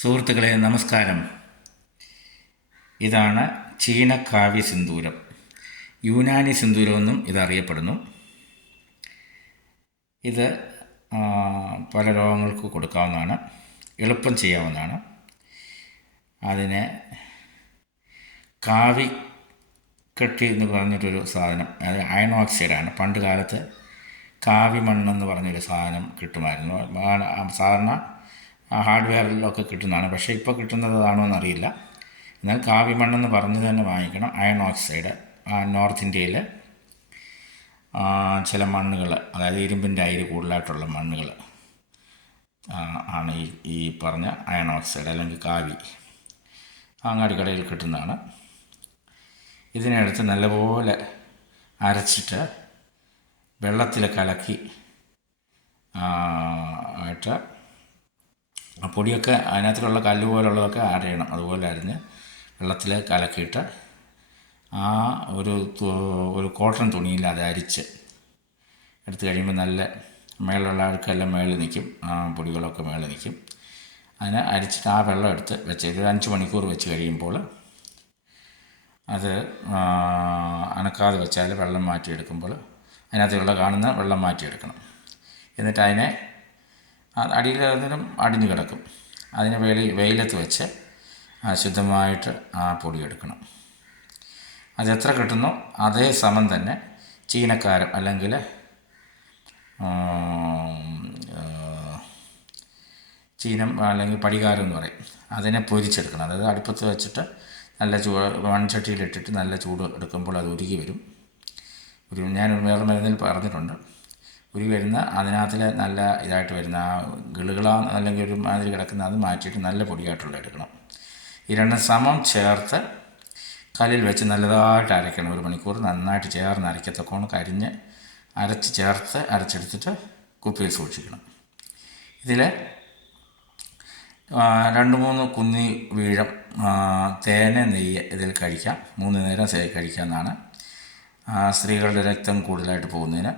സുഹൃത്തുക്കളെ നമസ്കാരം. ഇതാണ് ചീനക്കാവ്യ സിന്ദൂരം. യൂനാനി സിന്ദൂരമെന്നും ഇതറിയപ്പെടുന്നു. ഇത് പല രോഗങ്ങൾക്ക് കൊടുക്കാവുന്നതാണ്, എളുപ്പം ചെയ്യാവുന്നതാണ്. അതിന് കാവിക്കട്ടി എന്ന് പറഞ്ഞിട്ടൊരു സാധനം, അത് അയൺ ഓക്സൈഡാണ്. പണ്ട് കാലത്ത് കാവി മണ്ണെന്ന് പറഞ്ഞൊരു സാധനം കിട്ടുമായിരുന്നു. സാധാരണ ഹാർഡ്വെയറിലൊക്കെ കിട്ടുന്നതാണ്. പക്ഷേ ഇപ്പോൾ കിട്ടുന്നതാണോ എന്നറിയില്ല. എന്നാൽ കാവി മണ്ണെന്ന് പറഞ്ഞ് തന്നെ വാങ്ങിക്കണം. അയൺ ഓക്സൈഡ് നോർത്ത് ഇന്ത്യയിൽ ചില മണ്ണുകൾ, അതായത് ഇരുമ്പിൻ്റെ അയിര് കൂടുതലായിട്ടുള്ള മണ്ണുകൾ ആണ് ഈ പറഞ്ഞ അയൺ ഓക്സൈഡ് അല്ലെങ്കിൽ കാവി. അങ്ങാടിക്കടയിൽ കിട്ടുന്നതാണ്. ഇതിനെടുത്ത് നല്ലപോലെ അരച്ചിട്ട് വെള്ളത്തിൽ കലക്കി ആയിട്ട് ആ പൊടിയൊക്കെ അതിനകത്തുള്ള കല്ല് പോലുള്ളതൊക്കെ അരയണം. അതുപോലെ അരിഞ്ഞ് വെള്ളത്തിൽ കലക്കിയിട്ട് ആ ഒരു കോട്ടൺ തുണിയിൽ അത് അരിച്ച് എടുത്ത് കഴിയുമ്പോൾ നല്ല മേളിലുള്ള അഴുക്കെല്ലാം മേളിൽ നിൽക്കും, ആ പൊടികളൊക്കെ മേളിൽ നിൽക്കും. അതിനെ അരിച്ചിട്ട് ആ വെള്ളം എടുത്ത് വെച്ച് ഒരു 5 മണിക്കൂർ വെച്ച് കഴിയുമ്പോൾ അത് അനക്കാതെ വെച്ചാൽ വെള്ളം മാറ്റിയെടുക്കുമ്പോൾ അതിനകത്തുള്ള കാണുന്ന വെള്ളം മാറ്റിയെടുക്കണം. എന്നിട്ട് അതിനെ അടിയിൽ അതിനും അടിഞ്ഞു കിടക്കും. അതിനെ വെയിലത്ത് വെച്ച് ശുദ്ധമായിട്ട് ആ പൊടി എടുക്കണം. അതെത്ര കിട്ടുന്നോ അതേ സമം തന്നെ ചീനക്കാരം അല്ലെങ്കിൽ ചീനം അല്ലെങ്കിൽ പടികാരം എന്ന് പറയും, അതിനെ പൊരിച്ചെടുക്കണം. അതായത് അടുപ്പത്ത് വെച്ചിട്ട് നല്ല മൺചട്ടിയിലിട്ടിട്ട് നല്ല ചൂട് എടുക്കുമ്പോൾ അത് ഉരുകി വരും. ഞാൻ വേറെ മരുന്നിൽ പറഞ്ഞിട്ടുണ്ട്. ഉരുകി വരുന്ന അതിനകത്തിൽ നല്ല ഇതായിട്ട് വരുന്ന ആ ഗിളുകള അല്ലെങ്കിൽ ഒരു മാതിരി കിടക്കുന്ന അത് മാറ്റിയിട്ട് നല്ല പൊടിയായിട്ടുള്ള എടുക്കണം. ഈ രണ്ടും സമം ചേർത്ത് കല്ലിൽ വെച്ച് നല്ലതായിട്ട് അരയ്ക്കണം. 1 മണിക്കൂർ നന്നായിട്ട് ചേർന്ന് അരയ്ക്കത്തക്കോണം കരിഞ്ഞ് അരച്ചെടുത്തിട്ട് കുപ്പിയിൽ സൂക്ഷിക്കണം. ഇതിൽ 2-3 കുന്നി വീഴം തേന് നെയ്യ് ഇതിൽ കഴിക്കാം. 3 നേരം കഴിക്കാമെന്നാണ്. സ്ത്രീകളുടെ രക്തം കൂടുതലായിട്ട് പോകുന്നതിന്,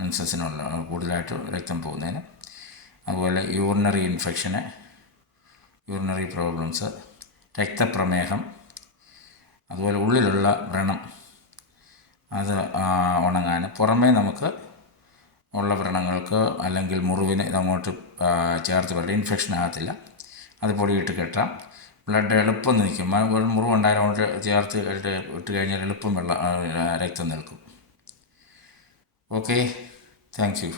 മെൻസസിനുള്ള കൂടുതലായിട്ട് രക്തം പോകുന്നതിന്, അതുപോലെ യൂറിനറി ഇൻഫെക്ഷന്, യൂറിനറി പ്രോബ്ലംസ്, രക്തപ്രമേഹം, അതുപോലെ ഉള്ളിലുള്ള വ്രണം അത് ഉണങ്ങാൻ, പുറമേ നമുക്ക് ഉള്ള വ്രണങ്ങൾക്ക് അല്ലെങ്കിൽ മുറിവിന് ഇതങ്ങോട്ട് ചേർത്ത് പറ്റില്ല, ഇൻഫെക്ഷൻ ആകത്തില്ല. അത് പൊടിയിട്ട് കെട്ടാം. ബ്ലഡ് എളുപ്പം നിൽക്കും. മുറിവുണ്ടായതുകൊണ്ട് ചേർത്ത് ഇട്ട് കഴിഞ്ഞാൽ എളുപ്പം രക്തം നിൽക്കും. Okay, thank you.